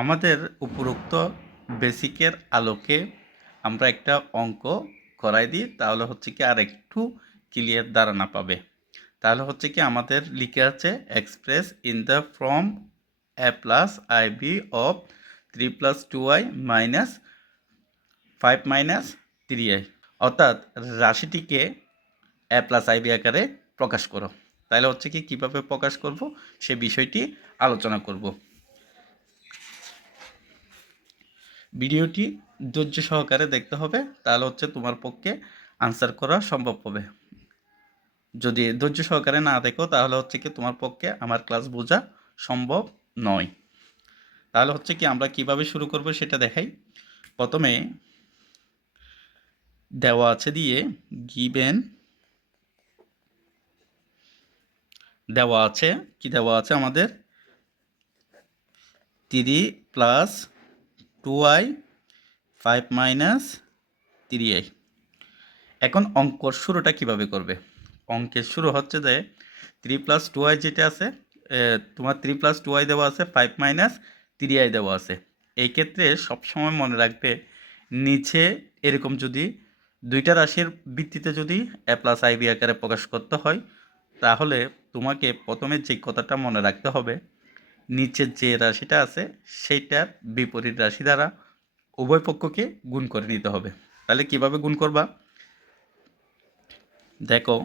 আমাদের উপরোক্ত বেসিকের আলোকে আমরা একটা অঙ্ক করাই দিই, তাহলে হচ্ছে কি আর একটু ক্লিয়ার ধারণা পাবে। তাহলে হচ্ছে কি আমাদের লিখে আছে express in the form a plus i b of 3 plus 2i minus 5 minus 3i, অর্থাৎ রাশিটিকে a প্লাস আই বি আকারে প্রকাশ করো। তাহলে হচ্ছে কি কীভাবে প্রকাশ করব সে বিষয়টি আলোচনা করব। ভিডিওটি ধৈর্য সহকারে দেখতে হবে, তাহলে হচ্ছে তোমার পক্ষে আনসার করা সম্ভব হবে। যদি ধৈর্য সহকারে না দেখো তাহলে হচ্ছে কি তোমার পক্ষে আমার ক্লাস বোঝা সম্ভব নয়। তাহলে হচ্ছে কি আমরা কিভাবে শুরু করব সেটা দেখাই। প্রথমে দেওয়া আছে দিয়ে গিভেন দেওয়া আছে, কি দেওয়া আছে আমাদের 3 প্লাস 2i 5 মাইনাস 3i। এখন অঙ্কর শুরুটা কিভাবে করবে? অঙ্কের শুরু হচ্ছে যে 3 প্লাস 2i যেটা আছে, তোমার 3 প্লাস 2i দেওয়া আছে, 5 মাইনাস 3i দেওয়া আছে। এই ক্ষেত্রে সবসময় মনে রাখবে নিচে এরকম যদি দুইটা রাশির ভিত্তিতে যদি a প্লাস আই বি আকারে প্রকাশ করতে হয়, তাহলে তোমাকে প্রথমে যে কথাটা মনে রাখতে হবে, নিচের যে রাশিটা আছে সেইটার বিপরীত রাশি দ্বারা উভয় পক্ষকে গুণ করে নিতে হবে। তাহলে কিভাবে গুণ করবা দেখো।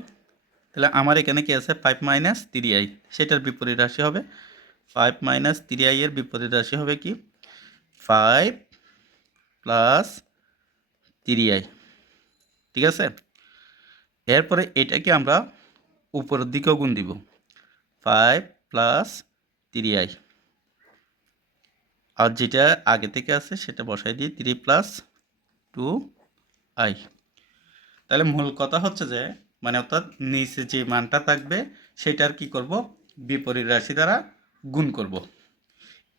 তাহলে আমার এখানে কি আছে 5 মাইনাস 3i, সেটার বিপরীত রাশি হবে 5 মাইনাস 3i এর বিপরীত রাশি হবে কি 5 প্লাস 3i। ঠিক আছে, এরপরে এটাকে আমরা উপরের দিকেও গুণ দিব 5 প্লাস 3i, আর যেটা আগে থেকে আছে সেটা বসাই দিই 3 প্লাস 2i। তাহলে মূল কথা হচ্ছে যে মানে অর্থাৎ নিচে যে মানটা থাকবে সেটার কি করব বিপরীত রাশি দ্বারা গুণ করব।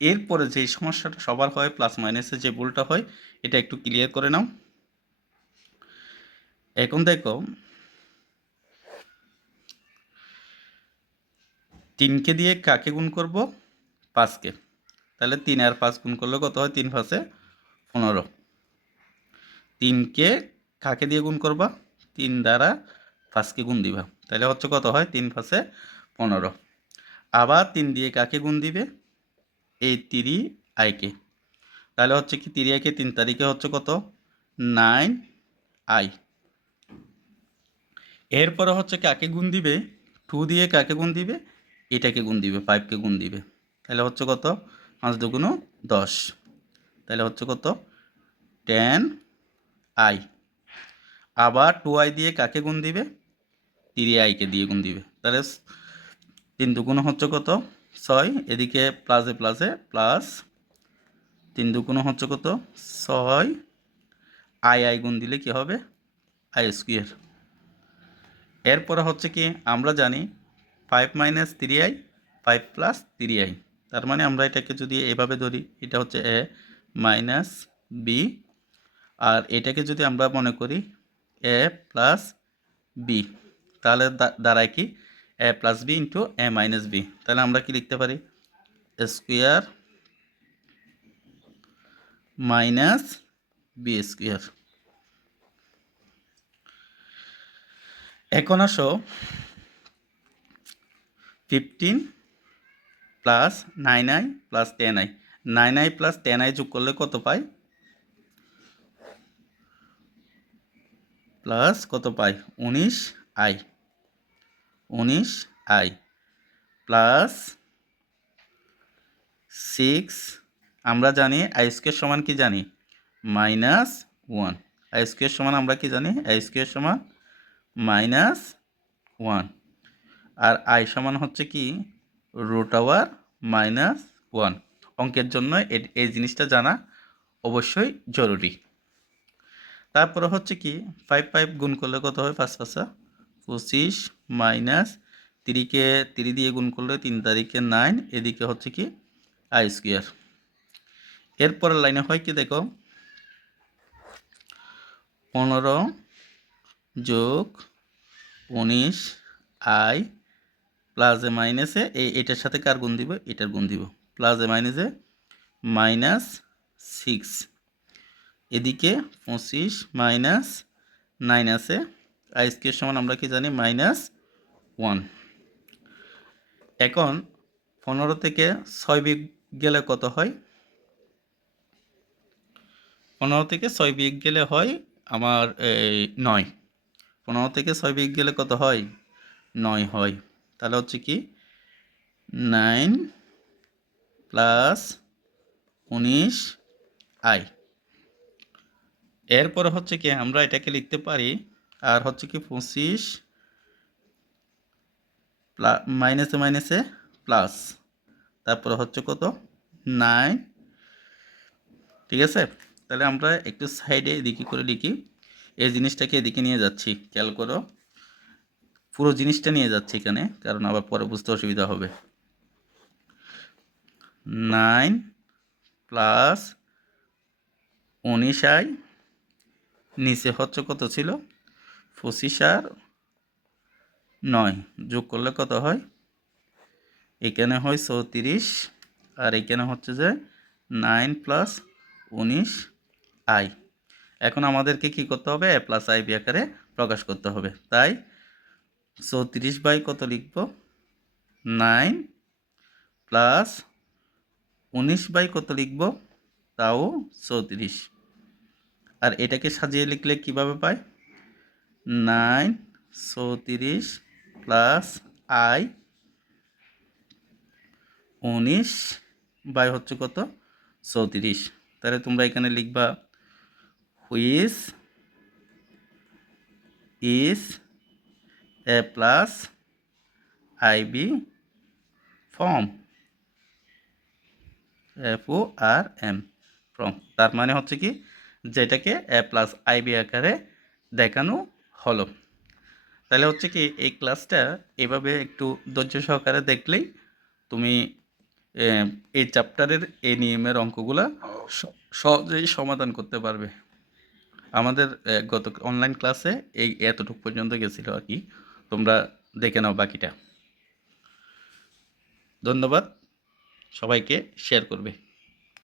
এরপরে যে সমস্যাটা সবার হয় প্লাস মাইনাসে যে ভুলটা হয় এটা একটু ক্লিয়ার করে নাও। এখন দেখো 3কে দিয়ে কাকে গুণ করব 5কে। তাহলে 3 আর 5 গুণ করলে কত হয় 3 5 15। 3কে কাকে দিয়ে গুণ করবা 3 দ্বারা 5কে গুণ দিবা, তাহলে হচ্ছে কত হয় 3 5 15। আবার 3 দিয়ে কাকে গুণ দিবে এই 3i-কে, তাহলে হচ্ছে কি 3i-কে 3 তারিখে হচ্ছে কত 9i। এরপরে হচ্ছে কাকে গুণ দিবে 2 দিয়ে কাকে গুণ দিবে এটাকে গুণ দিবে 5কে গুণ দিবে, তাহলে হচ্ছে কত 5 দুগুণ 10, তাহলে হচ্ছে কত 10i। আবার 2i দিয়ে কাকে গুণ দিবে 3i-কে দিয়ে গুণ দিবে, তাহলে 3 দুগুণ হচ্ছে কত 6, এদিকে প্লাসে প্লাসে প্লাস 3 দুগুণ হচ্ছে কত 6, i গুণ দিলে কি হবে i স্কোয়ার। এরপরে হচ্ছে কি আমরা জানি 5 মাইনাস 3i 5 প্লাস 3i, তার মানে আমরা এটাকে যদি এভাবে ধরি এটা হচ্ছে a মাইনাস বি, আর এটাকে যদি আমরা মনে করি a প্লাস বি, তাহলে দাঁড়ায় কি a plus b into a minus b. তাহলে আমরা কি লিখতে পারি স্কোয়ার মাইনাস বি স্কোয়ার। এখন আসো 15 plus 9i plus 10i, 9i plus 10i যোগ করলে কত পাই প্লাস কত পাই 19i, 19i প্লাস 6, আমরা জানি আই স্কোয়ার সমান কি জানি মাইনাস 1, আই স্কোয়ার সমান আমরা কি জানি আই স্কোয়ার সমান মাইনাস 1, আর আই সমান হচ্ছে কি রুট ওভার মাইনাস 1। অঙ্কের জন্য এই জিনিসটা জানা অবশ্যই জরুরি। তারপরে হচ্ছে কি 5 5 গুণ করলে কত হয় 5 5 25 মাইনাস 3কে 3 দিয়ে গুণ করলে 3 তারিখে 9, এদিকে হচ্ছে কি আই স্কোয়ার। এরপরের লাইনে হয় কি দেখো 15 যোগ 19i প্লাসে মাইনাসে এটার সাথে কার গুণ দিব এটার গুণ দিব, প্লাসে মাইনাসে -6, এদিকে 25 মাইনাস 9 আছে, আই স্কয়ার সমান আমরা কি জানি -1। এখন 15 থেকে 6 বিয়োগ গেলে কত হয়? 15 থেকে 6 বিয়োগ গেলে হয় আমার 9। 15 থেকে 6 বিয়োগ গেলে কত হয়? 9 হয়। তাহলে হচ্ছে কি 9 প্লাস 19 আই। এরপরে হচ্ছে কি আমরা এটাকে লিখতে পারি, আর হচ্ছে কি 25 মাইনাসে মাইনাসে প্লাস, তারপরে হচ্ছে কত 9। ঠিক আছে, তাহলে আমরা একটু সাইডে এদিকে করে লিখি, এই জিনিসটাকে এদিকে নিয়ে যাচ্ছি, খেয়াল করো পুরো জিনিসটা নিয়ে যাচ্ছি এখানে, কারণ আবার পরে বুঝতে অসুবিধা হবে। 9 প্লাস 19 আই, নিচে হচ্ছে কত ছিল 25 আর 9 যোগ করলে কত হয়? এখানে হয় 34, আর এখানে হচ্ছে যে 9 প্লাস 19 আই। এখন আমাদেরকে কি করতে হবে? এ প্লাস আই বি আকারে প্রকাশ করতে হবে। তাই 34 বাই কত লিখব? 9 প্লাস 19 বাই কত লিখব? তাও 34। আর এটাকে সাজিয়ে লিখলে কিভাবে পাই? 9 34 প্লাস আই 19 বাই হচ্ছে কত 34। তাহলে তোমরা এখানে লিখবা which is a plus i b form, FORM form. তার মানে হচ্ছে কি যেটাকে এ প্লাস আইবি আকারে দেখানো হলো। তাহলে হচ্ছে কি এই ক্লাসটা এভাবে একটু ধৈর্য সহকারে দেখলেই তুমি এই চ্যাপ্টারের এই নিয়মের অঙ্কগুলা সহজেই সমাধান করতে পারবে। আমাদের গত অনলাইন ক্লাসে এই এতটুকু পর্যন্ত গেছিল আর কি, তোমরা দেখে নাও বাকিটা। ধন্যবাদ, সবাইকে শেয়ার করবে।